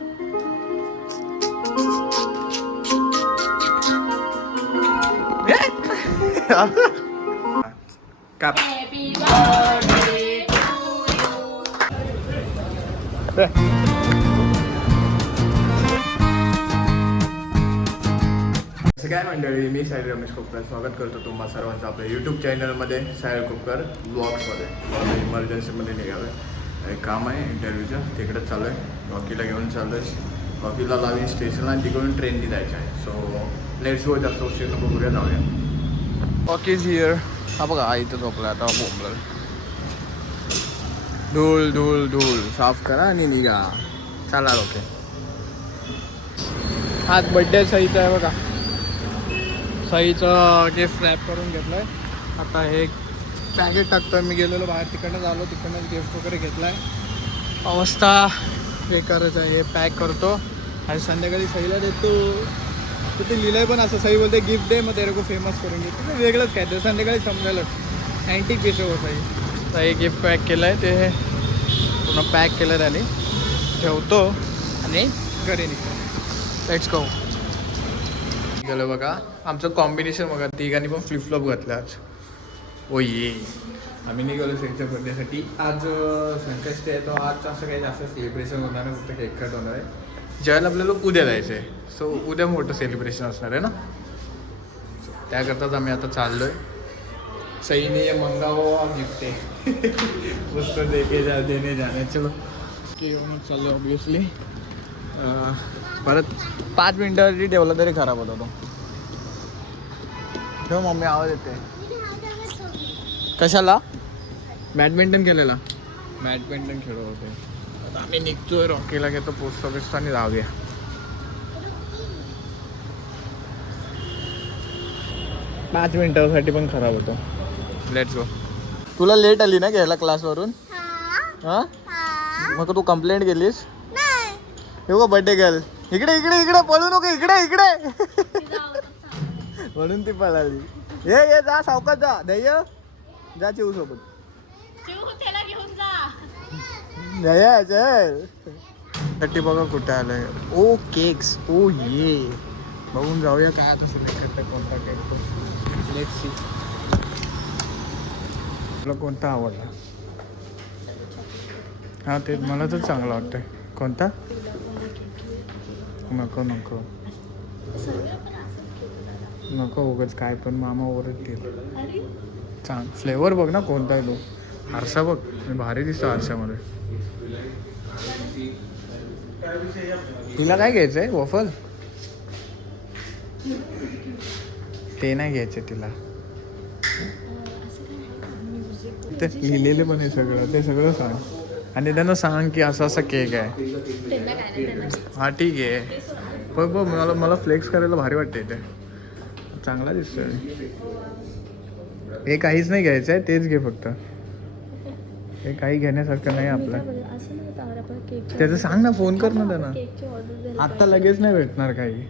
काप. काय मंडळी, मी साहिल रमेश कोपकर स्वागत करतो तुम्हा सर्वांचं आपल्या यूट्यूब चॅनलमध्ये. साहिल कोपकर ब्लॉग्समध्ये. इमर्जन्सीमध्ये निघालो आहे, काम आहे इंटरव्ह्यूचं, तिकडे चालू आहे. रॉकीला घेऊन चालू आहे. रॉकीला लावीन स्टेशनला आणि तिकडून ट्रेननी जायचं आहे. So let's go. जास्त उशीर नको, बघूया जाऊया. Rocky is here. हा बघा, हा इथं झोपला आता. बोंबलं धूळ धूळ धूळ साफ करा आणि निघा. चला रॉकी. आज बड्डे सईचा आहे बघा. सईचं गिफ्ट रॅप करून घेतलं आहे. आता हे पॅकेट टाकतो. मी गेलेलो बाहेर, तिकडनं झालो, तिकडनं गिफ्ट वगैरे घेतला आहे. अवस्था बेकारच आहे. हे पॅक करतो आणि संध्याकाळी सईला देतो. तर ते लिहिलं पण असं, सई बोलते गिफ्ट दे मग तेरे को फेमस करून घेतो. ते वेगळंच काय, ते संध्याकाळी समजायलाच. 90 पीस हो सई. सई गिफ्ट पॅक केलं आहे, ते पूर्ण पॅक केलं त्याने. ठेवतो आणि घरी निघतो. Let's go. गेलं बघा, आमचं कॉम्बिनेशन बघा. तिघांनी पण फ्लिपफ्लॉप घातलं आज. ओ ये, आम्ही निघालो सईच्या बर्थडेसाठी. आज संकष्टी आहे, तो आज असं काही जास्त सेलिब्रेशन होणार नाही, फक्त केक कट होणार आहे. जेवायला आपल्याला उद्या जायचं आहे. सो उद्या मोठं सेलिब्रेशन असणार आहे ना, त्याकरताच आम्ही आता चाललो आहे. सईने मंगावो गिफ्ट आहे उसको देने जाणे. चलो येऊनच चाललो ऑब्विसली. परत 5 मिनिटासाठी ठेवला तरी खराब होता तो. ठेव मम्मी, आवाज येते. कशाला? बॅडमिंटन केलेला. बॅडमिंटन खेळत होते. आता आम्ही निघतोय. रॉकीला घेतो पोस्ट ऑफिसला आणि जाऊया. पाच मिनिटासाठी पण खराब होतो. Let's go. तुला लेट आली ना घ्यायला क्लासवरून? हां, मग तू कंप्लेंट केलीस? हे बघ बर्थडे गर्ल. इकडे इकडे इकडे पळू नको. इकडे इकडे म्हणून ती पळाली. ये जा, सावकाश जा. दह्य जा चिऊ सोबत. दह्य चल. साठी बघा कुठे आलंय. ओ केक्स. ओ ये बघून जाऊया काय आता सिलेक्ट कोणता केक. Let's see. तुला कोणता आवडला? हा ते मला तर चांगला वाटतंय. कोणता? नको नको नको उगाच काय पण मामा ओरडतील. चांग फ्लेवर बघ ना कोणता आहे तो. आरसा बघ, भारी दिसतो आरशामध्ये. तिला काय घ्यायचंय? वॉफल? ते नाही घ्यायचे तिला. ते लिहिलेले पण आहे सगळं, ते सगळं सांग. आणि त्यांना सांग की असं असं केक आहे. हा ठीक आहे. बघ बघ, मला फ्लेक्स करायला भारी वाटते. ते चांगला दिसतोय. हे काहीच नाही घ्यायचं आहे, तेच घे फक्त. हे काही घेण्यासारखं नाही आपलं. त्याचं सांग ना, फोन कर ना त्यांना. आत्ता लगेच नाही भेटणार काही.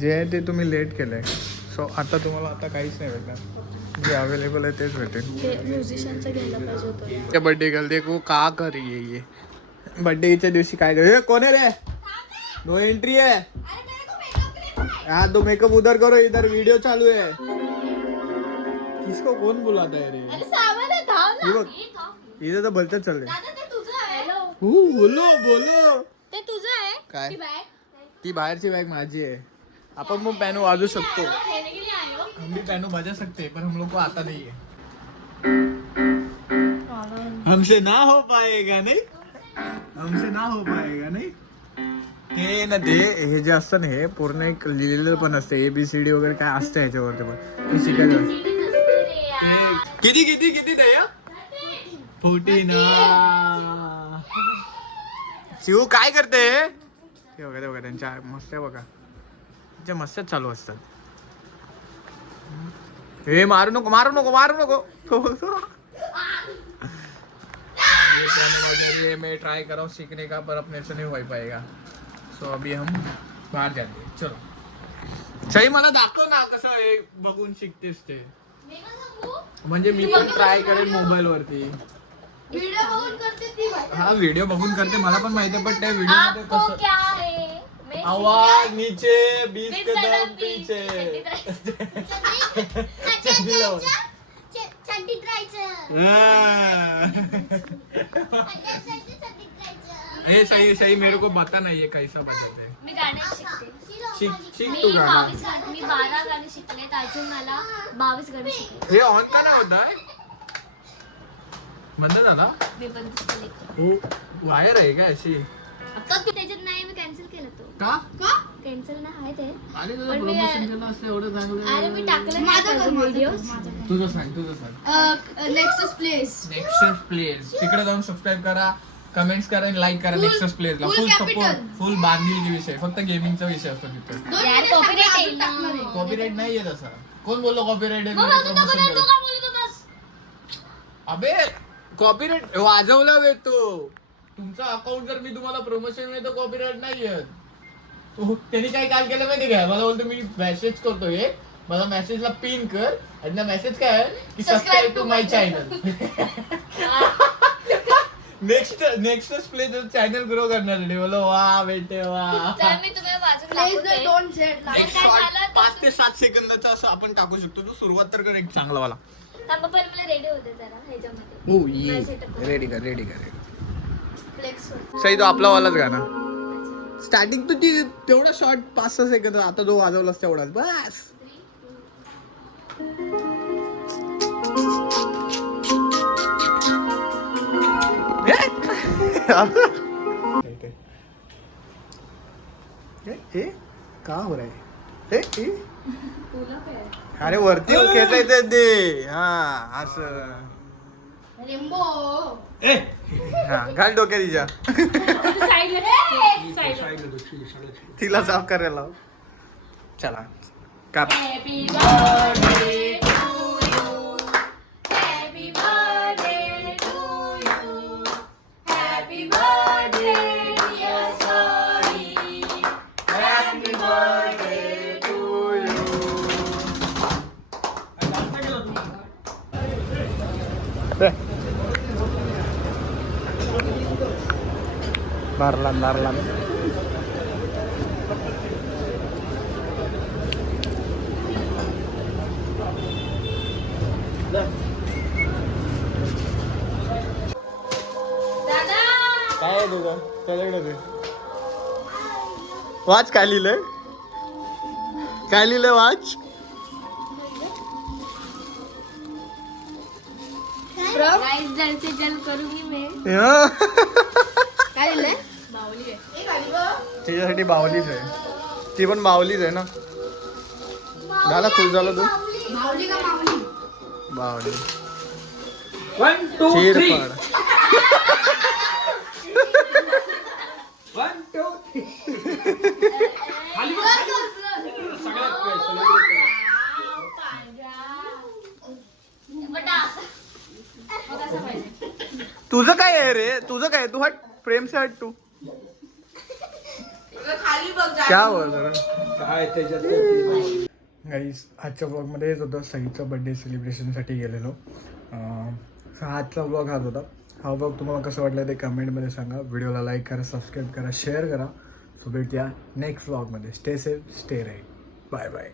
जे आहे ते तुम्ही लेट केलं आहे. सो आता तुम्हाला आता काहीच नाही भेटणार. जे अवेलेबल आहे तेच भेटेल. त्या बर्थडे गर्ल देखो का कर ये बर्थडेच्या दिवशी काय कर. कोण आहे रे? नो एंट्री है. हाँ तो मेकअप उधर करो, इधर वीडियो चालू है. किसको कौन बुलाता है रे? इधर तो भलतच चाल रहे. बोलो बोलो. ते तुझं आहे काय? ती बाहेरची बॅग माझी आहे. अपन वो पैनू वाजू सकतो. हम भी पैनू बजा सकते, पर हम लोग को आता नहीं है. हमसे ना हो पाएगा नाही. हमसे ना हो पाएगा नाही. हे ना ते हे जे असतं ना, हे पूर्ण एक लिहिलेलं पण असतं. ABCD वगैरे काय असतं ह्याच्यावरती पण. ते शिकायचं. किती किती किती द्या 14. शिव काय करते? हे बघा, ते बघा त्यांच्या मस्त बघा, त्यांच्या मस्तच चालू असतात. हे मारू नको मारू नको मारू नको. ये मैं ट्राई कर रहा हूँ सीखने का, पर अपने से नहीं हो पाएगा. सो अभी हम बाहर जाते हैं. चलो सही, मला दाखव ना कसं हे बघून शिकतेस ते. म्हणजे मी पण ट्राय करेन मोबाईल वरती. हा व्हिडिओ बघून करते, मला पण माहिती आहे, पण त्या व्हिडिओ मध्ये आपको कसं क्या है आवाज नीचे 20 बीस कदम कदम पीछे ये सही सही मेरे को बता नहीं ये कैसा बनवते हैं. मी गाणे शिकते. शिक मी तू गाणं. 12 गाणे शिकलेत, अजून मला 22 गाणे शिकले. हे ऑन का नाही होत आहे? बंद झाला? मी बंद केले. हो वायर आहे का अशी? त्याच्यात नाही, मी कॅन्सल केलं तो. का कॅन्सल नाही आहे ते. आणि तुझं पण मी- प्रमोशन केलं असतं एवढं चांगलं. अरे मी टाकलं व्हिडिओ. तुझं सांग नेक्स्ट प्लेस नेक्स्ट प्लेस तिकडे जाऊन सबस्क्राईब करा, कमेंट्स करा आणि लाईक करा. नेक्स्ट प्लेसला full फुल capital. सपोर्ट, फुल बांधील विषय, फक्त गेमिंगचा विषय असतो तिथे. यार कॉपीराइट येईल ना. कॉपीराइट नाही येत असा. कोण बोललो कॉपीराइट आहे? मग तू promotion तू केलं. का बोलत होतास? अबे कॉपीराइट वाजवला वे तो. तुमचा अकाउंट जर मी तुम्हाला प्रमोशन नाही तर कॉपीराइट नाही येत. त्यांनी काय काल केलं माहिती काय, मला बोलतो मी मेसेज करतो एक, मला मेसेजला पिन कर आणि मेसेज काय आहे की subscribe to my channel. Next play channel grow करण्यासाठी. बोलो वा बेटे वा. तर मी तुम्हाला वाजून प्लेस दाखवते. डोंट सेट मग काय झालं? 5 ते 7 सेकंदाचा असं आपण टाकू शकतो. तो सुरुवात तर कर एक चांगला वाला. थांबा, पण मला रेडी होते जरा ह्याच्यामध्ये. हो ये. रेडी कर रेडी कर. फ्लेक्स होते. सही तो आपला वालाच गाणं. स्टार्टिंग तर ती तेवढा शॉर्ट 5-6 सेकंद. आता जो वाजवलास तेवढाच बस. ए का हो रहा है? ए अरे वरती खेळता येते ते. हा असं रेम्बो हा घाल डोक्या तिच्या. तिला साफ करायला लाव. चला काप. Happy birthday to you. Happy birthday to you. Happy birthday dear Sari. Happy birthday to मारलान मारलान. दादा. काय आहे तुझं त्याच्याकडे ते वाच. काय लिहिलंय? काय लिहिलंय वाच? गाइस जल से जल करूंगी मैं. काय लिहिलंय? बावली आहे. ए खाली बघ. तिच्यासाठी बावलीच आहे. ती पण बावलीच आहे ना. झाला खुश झाला तू? माऊली का माऊली? बावली. 1 2 चीर 3 पड. 1 2 खाली बघ. सगळ्यात celebrate करा. बटा. मग असं पाहिजे. तुझं काय आहे रे? तुझं काय? तू हट प्रेम से हट तू. खाली बघ जा. क्या हुआ जरा? काय त्याच्यात गाईस आजच्या ब्लॉगमध्ये हेच होतं. सईचा बड्डे सेलिब्रेशनसाठी गेलेलो. आजचा ब्लॉग हाच होता. हा ब्लॉग तुम्हाला कसं वाटलं ते कमेंटमध्ये सांगा. व्हिडिओला लाईक करा, सबस्क्राईब करा, शेअर करा. सो भेटूया नेक्स्ट ब्लॉगमध्ये. Stay safe, stay right. Bye bye.